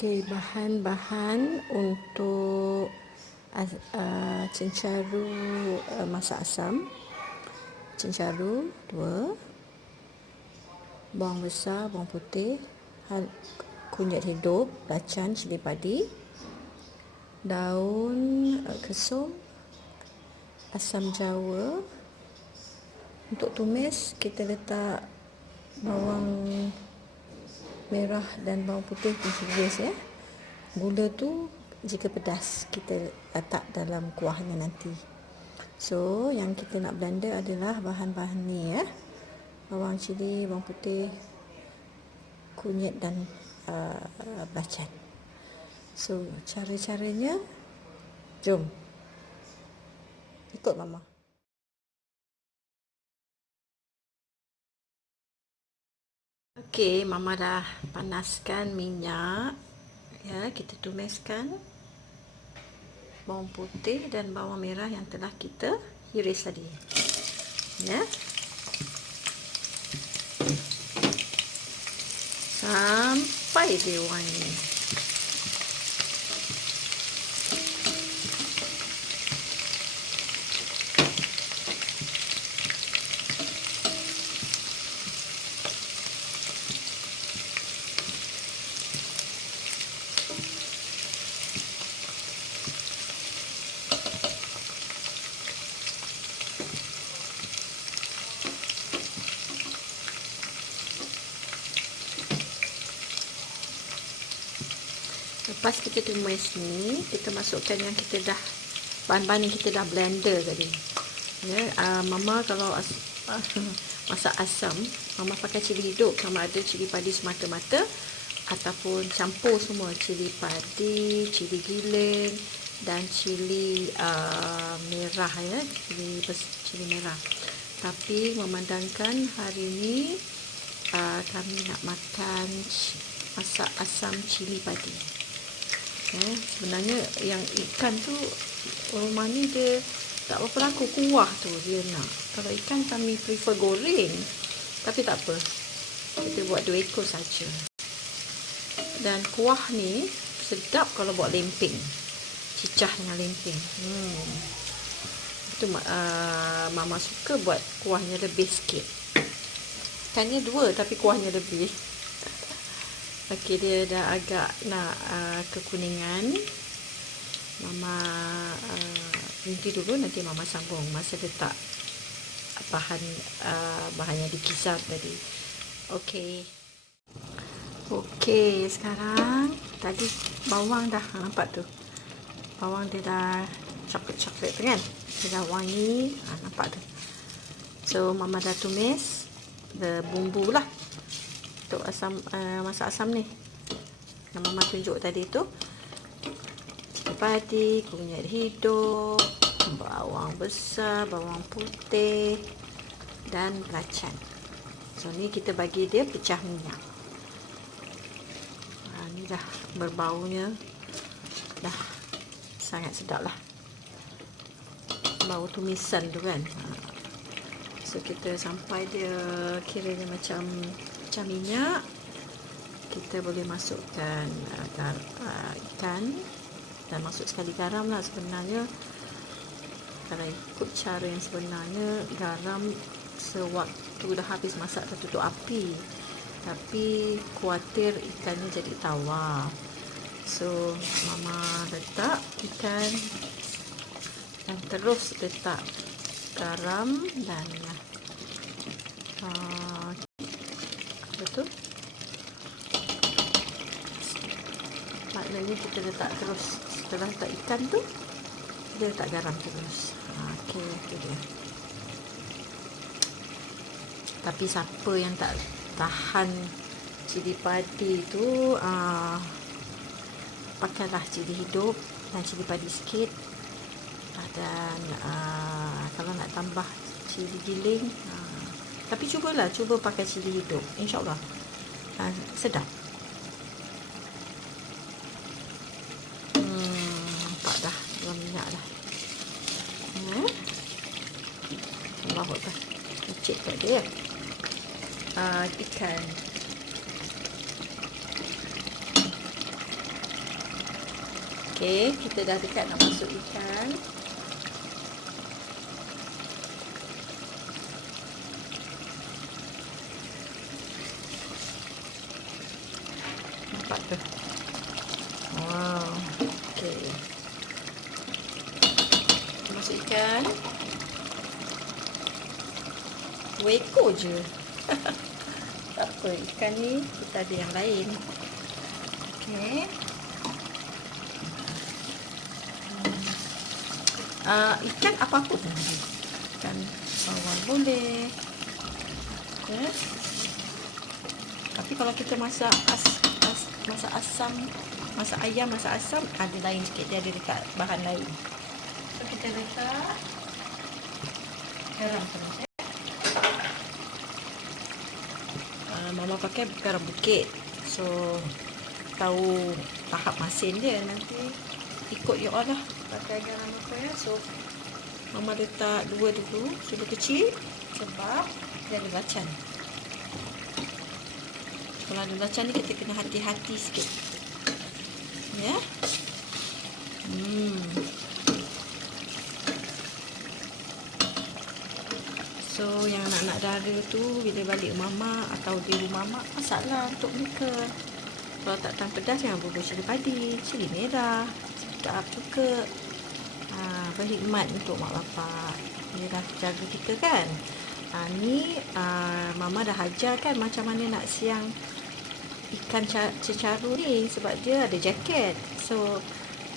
Okey, bahan-bahan untuk cencaru masak asam. Cencaru 2, bawang besar, bawang putih, kunyit hidup, belacan, cili padi, daun kesum, asam jawa. Untuk tumis, kita letak bawang merah dan bawang putih ditumis ya. Gula tu jika pedas kita letak dalam kuahnya nanti. So yang kita nak blender adalah bahan-bahan ni ya. Bawang cili, bawang putih, kunyit dan belacan. So cara-caranya, jom ikut mama. Okey, mama dah panaskan minyak. Ya, kita tumiskan bawang putih dan bawang merah yang telah kita iris tadi. Ya. Sampai dia wangi. Lepas kita tumis ni, kita masukkan yang kita dah, bahan-bahan yang kita dah blender tadi. Ya, mama kalau masak asam, mama pakai cili hidup, sama ada cili padi semata-mata ataupun campur semua, cili padi, cili giling dan cili merah ya, cili merah. Tapi memandangkan hari ini kami nak makan masak asam cili padi. Sebenarnya yang ikan tu rumah ni dia tak berapa laku kuah tu dia nak. Kalau ikan kami prefer goreng, tapi tak apa, kita buat 2 ekor saja. Dan kuah ni sedap kalau buat lemping, cicah dengan lemping. Itu mama suka buat kuahnya lebih sikit. Ikannya 2 tapi kuahnya lebih. Okey, dia dah agak nak kekuningan. Mama berhenti dulu, nanti mama sambung masa letak bahan yang dikisar tadi. Okey. Okey, sekarang tadi bawang dah nampak tu. Bawang dia dah coklat-coklat tu kan? Dia dah wangi, nampak tu. So mama dah tumis bumbu lah untuk masak asam ni yang mama tunjuk tadi tu. Cili padi, kunyit hidup, bawang besar, bawang putih dan belacan. So ni kita bagi dia pecah minyak. Ni dah berbaunya dah sangat sedap lah, bau tumisan tu kan. So kita sampai dia kiranya macam pecah minyak, kita boleh masukkan ikan dan masuk sekali garam lah. Sebenarnya kalau ikut cara yang sebenarnya, garam sewaktu dah habis masak dah tutup api, tapi khuatir ikannya jadi tawar. So mama letak ikan dan terus letak garam dan betul. Maknanya kita letak terus, setelah letak ikan tu dia letak garam terus. Okey, itu dia. Tapi siapa yang tak tahan cili padi tu, pakailah cili hidup dan cili padi sikit. Dan kalau nak tambah cili giling, tapi cuba pakai cili hidup, insyaAllah sedap. Nampak dah dalam minyak dah. Allahu Akbar, kecil kat dia ikan. Okey, kita dah dekat nak masuk ikan. Nampak tu? Wow. Okey. Masuk ikan. 2 ekor je. Tak apa, ikan ni kita ada yang lain. Okey. Ikan apapun. Ikan bawang boleh. Okay. Tapi kalau kita masak masak asam, masak ayam, masak asam, ada lain sikit, dia ada dekat bahan lain. So kita letak garam terus. Mama pakai garam bukit, so tahu tahap masin dia. Nanti ikut you all lah pakai garam apa ya. So Mama letak 2 dulu, sudut kecil, sebab dia ada lacan. Kalau ada lacan ni kita kena hati-hati sikit, ya. So yang anak-anak dara tu bila balik mama atau di rumah mak, masaklah untuk mereka. Kalau tak tahan pedas, jangan bubur cili padi, cili merah, sedap juga. Berkhidmat untuk mak bapak. Dia dah jaga kita kan. Ni mama dah ajar kan macam mana nak siang ikan cecaru ni, sebab dia ada jaket. So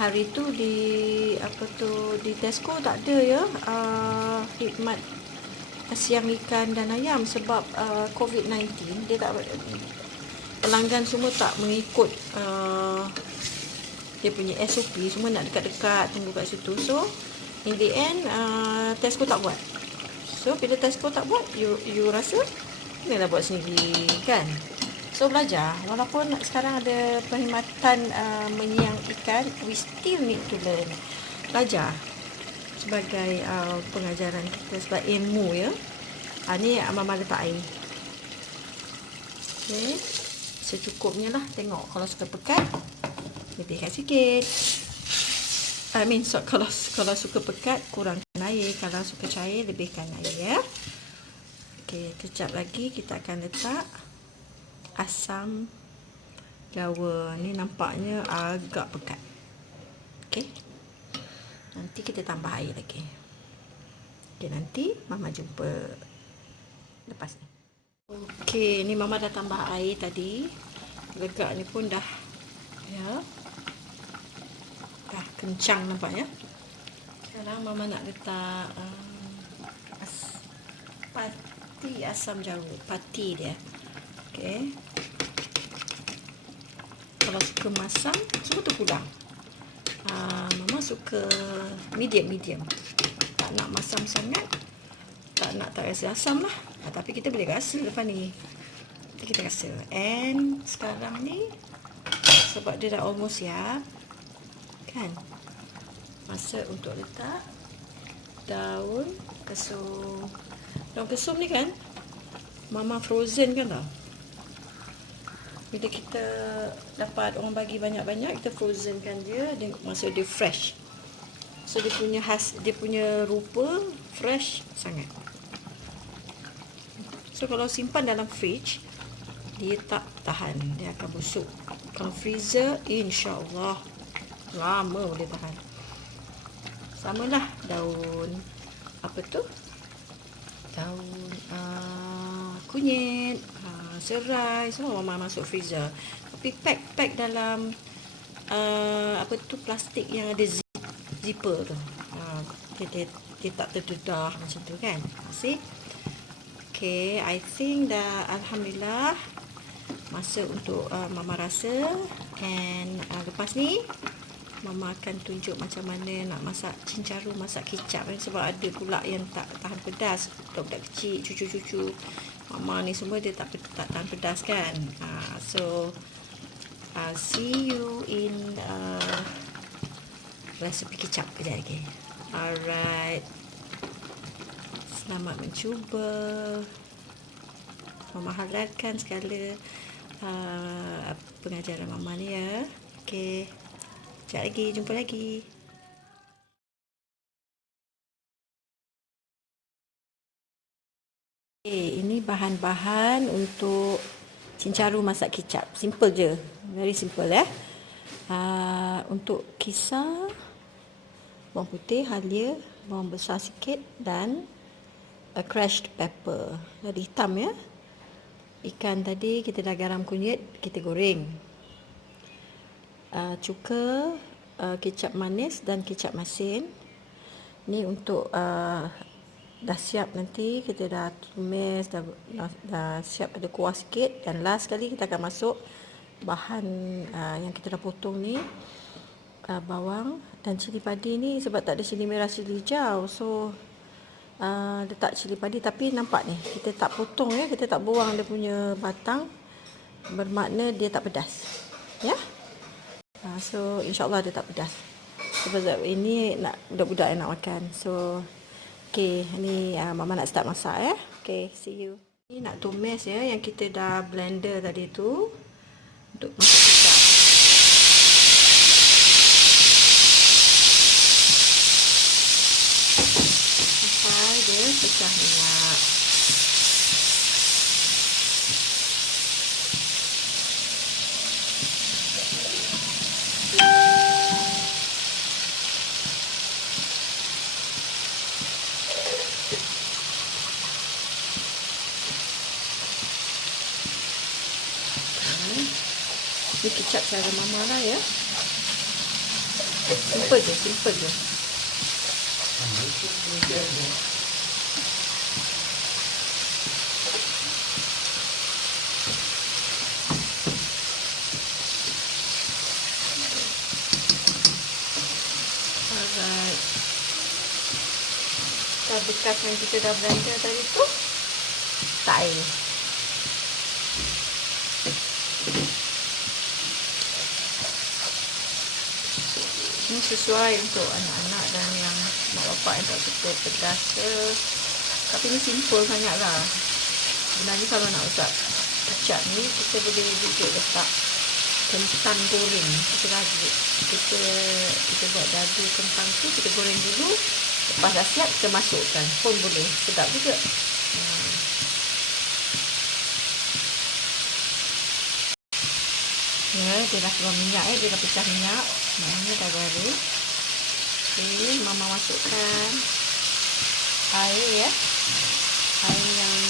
hari tu di Tesco tak ada ya khidmat siang ikan dan ayam sebab COVID-19. Dia tak, pelanggan semua tak mengikut dia punya SOP, semua nak dekat-dekat tunggu kat situ. So in the end Tesco tak buat. So bila Tesco tak buat, you rasa kenalah buat sendiri kan. So belajar, walaupun sekarang ada perkhidmatan menyiang ikan, we still need to learn. Belajar sebagai pengajaran kita, sebab ilmu ya. Ni mama letak air. Okay, secukupnya lah. Tengok, kalau suka pekat, lebihkan sikit. Kalau suka pekat, kurangkan air. Kalau suka cair, lebihkan air ya. Okey, kejap lagi kita akan letak asam jawa. Ni nampaknya agak pekat. Okey. Nanti kita tambah air lagi. Okey, nanti mama jumpa lepas ni. Okey, ni mama dah tambah air tadi. Legak ni pun dah ya. Dah kencang nampak ya. Sekarang mama nak letak pati asam jawa, pati dia. Okey. Kalau suka masam, semua terpulang. Mama suka medium. Tak nak masam sangat, tak rasa asam lah. Tapi kita boleh rasa lepas ni. Kita rasa. And sekarang ni sebab dia dah almost siap kan, masa untuk letak daun kesum. Daun kesum ni kan mama frozen kan tau. Bila kita dapat orang bagi banyak-banyak, kita frozen kan dia masa dia fresh. So dia punya rupa fresh sangat. So kalau simpan dalam fridge, dia tak tahan, dia akan busuk. Kalau freezer, insya-Allah lama boleh tahan. Samalah daun daun kunyit, serai, semua mama masuk freezer. Tapi pack dalam plastik yang ada zipper tu. Dia tak terdedah macam tu kan. Masih. Okay, I think dah alhamdulillah masa untuk mama rasa. And lepas ni mama akan tunjuk macam mana nak masak cincaru, masak kicap. Sebab ada pula yang tak tahan pedas, budak-budak kecil, cucu-cucu mama ni semua dia tak tahan pedas kan. So see you in resepi kicap kejap lagi. Alright, selamat mencuba. Mama halalkan segala pengajaran mama ni ya. Okay, sekejap lagi, jumpa lagi. Ini bahan-bahan untuk cincaru masak kicap. Simple je, very simple ya. Untuk kisar, bawang putih, halia, bawang besar sikit dan crushed pepper. Jadi hitam ya. Ikan tadi kita dah garam kunyit, kita goreng. Cuka, kicap manis dan kicap masin. Ni untuk dah siap, nanti kita dah tumis, dah siap ada kuah sikit, dan last sekali kita akan masuk bahan yang kita dah potong ni, bawang dan cili padi ni. Sebab tak ada cili merah, cili hijau, so letak cili padi. Tapi nampak ni kita tak potong ya, kita tak buang dia punya batang, bermakna dia tak pedas ya. So insyaAllah dia tak pedas, sebab ini nak budak-budak yang nak makan. So okay, ni Mama nak start masak ya. Okay, see you. Ni nak tumis ya, yang kita dah blender tadi tu untuk masak kicap. Sampai dia pecah minyak. Ni kicap cara Mama lah ya. Simple je, simple je. Alright. Kita bekas yang kita dah blender tadi tu, tak air. Ini sesuai untuk anak-anak dan yang mak bapak yang tak suka pedas ke. Tapi ni simple sangat lah. Sebenarnya kalau nak masak kicap ni, kita boleh juga letak kentang goreng. Kita buat dadu kentang tu, kita goreng dulu. Lepas dah siap, kita masukkan pun boleh. Sedap juga. Ya, dia dah keluar minyak ya, dia dah pecah minyak. Maknanya dah garing. Okay, Mama masukkan air ya. Air yang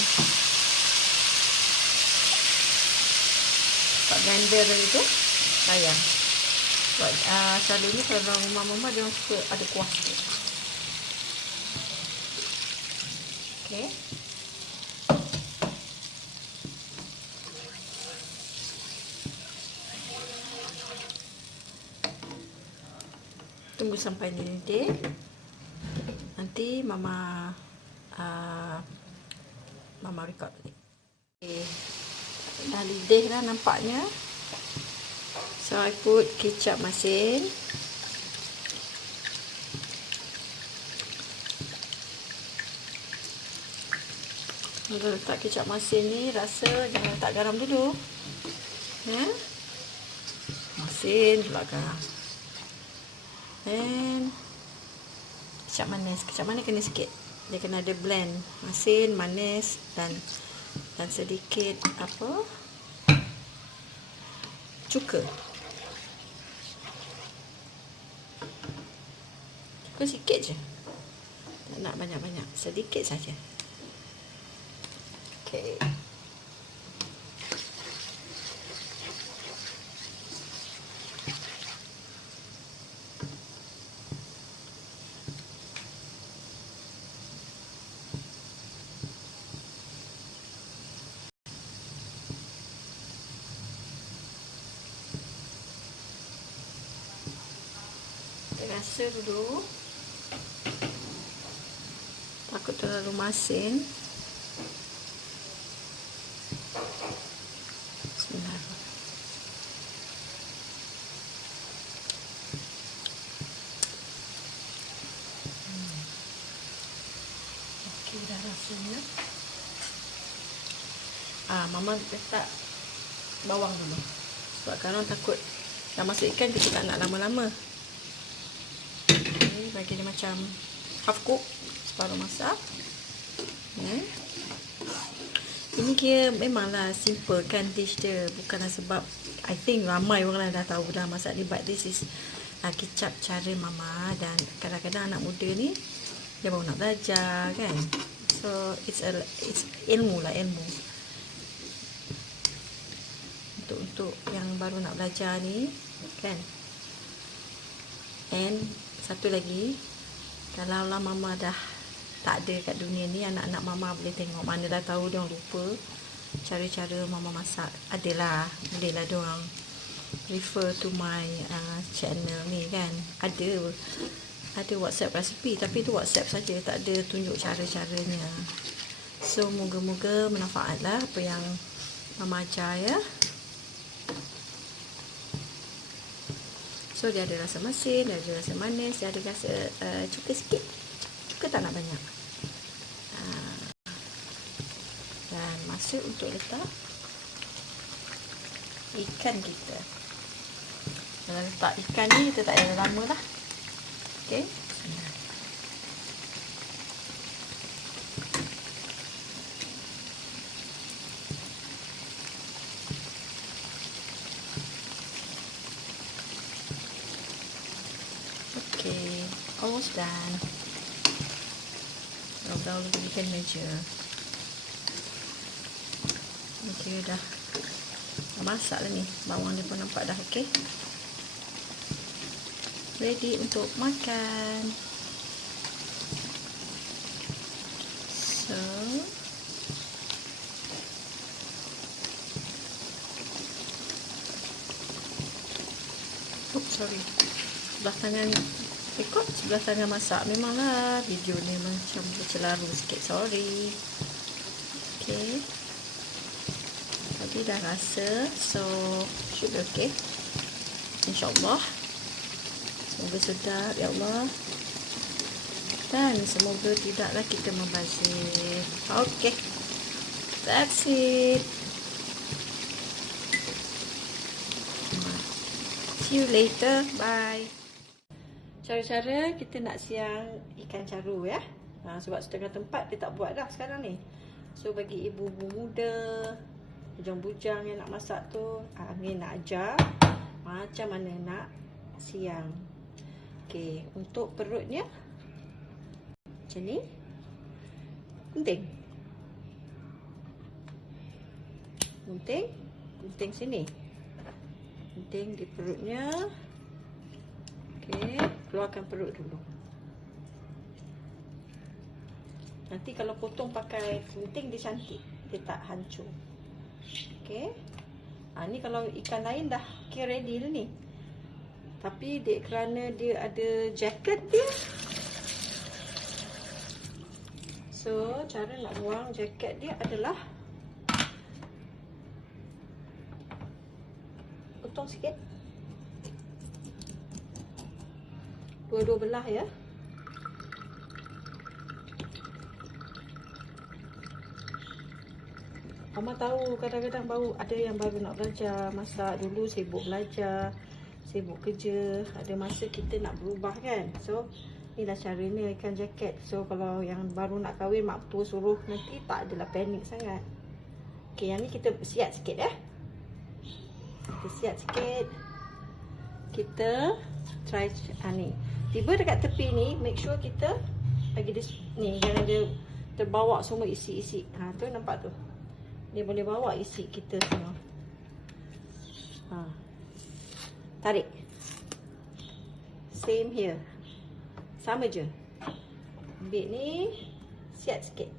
tak blender tadi tu, sayang. Sebab selalunya kalau rumah Mama dia suka ada kuah sikit. Okay. Tunggu sampai mendidih. Nanti Mama record balik. Okay. Dah lidih dah nampaknya. So I put kicap masin. Kalau letak kicap masin ni, rasa jangan letak garam dulu ya. Masin pula garam. Dan kicap manis. Kicap manis kena sikit. Dia kena ada blend masin, manis dan sedikit cuka. Cuka sikit je. Tak nak banyak-banyak. Sedikit saja. Okay. Rasa dulu, takut terlalu masin. Bismillahirrahmanirrahim. Okey dah rasanya. Mama letak bawang dulu. Sebab kalau takut dah masuk ikan, kita tak nak lama-lama. Okay, bagi dia macam half cook, separuh masak. Ini dia memanglah simple kan dish dia, bukanlah sebab I think ramai orang dah tahu dah masak ni, but this is kicap cara mama. Dan kadang-kadang anak muda ni dia baru nak belajar kan, so it's ilmu lah, ilmu untuk yang baru nak belajar ni kan. And satu lagi, kalau lah mama dah tak ada kat dunia ni, anak-anak mama boleh tengok, mana dah tahu dia orang lupa cara-cara mama masak. Adalah, bolehlah dia orang refer to my channel ni kan. Ada WhatsApp resipi, tapi tu WhatsApp saja, tak ada tunjuk cara-caranya. So moga-moga bermanfaatlah apa yang mama ajar ya. So dia ada rasa masin, dia ada rasa manis, dia ada rasa cuka sikit. Cuka tak nak banyak. Dan masa untuk letak ikan kita. Kalau letak ikan ni kita tak payah lama lah. Okay. Okay, almost done. Dah ikan meja. Okay, dah masak lah ni. Bawang dia pun nampak dah okey. Ready untuk makan. So sorry, sebelah tangan ikut, sebelah tangan masak. Memanglah video ni macam bercelaru sikit, sorry. Okay, tadi dah rasa, so should be okay, InsyaAllah. Semoga sedap ya Allah, dan semoga tidaklah kita membazir. Okay, that's it. See you later, bye. Cara-cara kita nak siang ikan caru ya. Sebab setengah tempat dia tak buat dah sekarang ni. So bagi ibu-ibu muda, bujang-bujang yang nak masak tu, ni nak ajar macam mana nak siang. Okey, untuk perutnya macam ni. Gunting sini. Gunting di perutnya. Okey, keluarkan perut dulu. Nanti kalau potong pakai gunting dia cantik, dia tak hancur. Okey. Ni kalau ikan lain dah kira ready dah ni. Tapi kerana dia ada jaket dia, so cara nak buang jaket dia adalah potong sikit, dua-dua belah ya. Mama tahu kadang-kadang ada yang baru nak belajar masak, dulu sibuk belajar, sibuk kerja, ada masa kita nak berubah kan. So inilah caranya ikan jaket. So kalau yang baru nak kahwin, mak tua suruh, nanti tak adalah panik sangat. Okey, yang ni kita siap sikit ya. Kita siap sikit. Kita try ni. Tiba dekat tepi ni, make sure kita bagi dia ni, jangan dia terbawa semua isi-isi. Tu nampak tu. Dia boleh bawa isi kita semua. Tarik. Same here. Sama je. Ambil ni, siap sikit.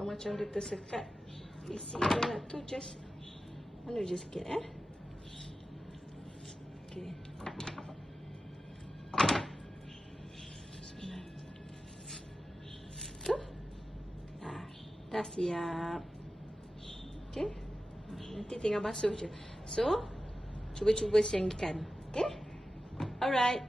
Macam dia tersekat isi dia tu, just mana je sikit okey. Tu dah siap. Okey, nanti tinggal basuh je. So cuba-cuba siang ikan. Okay? Alright.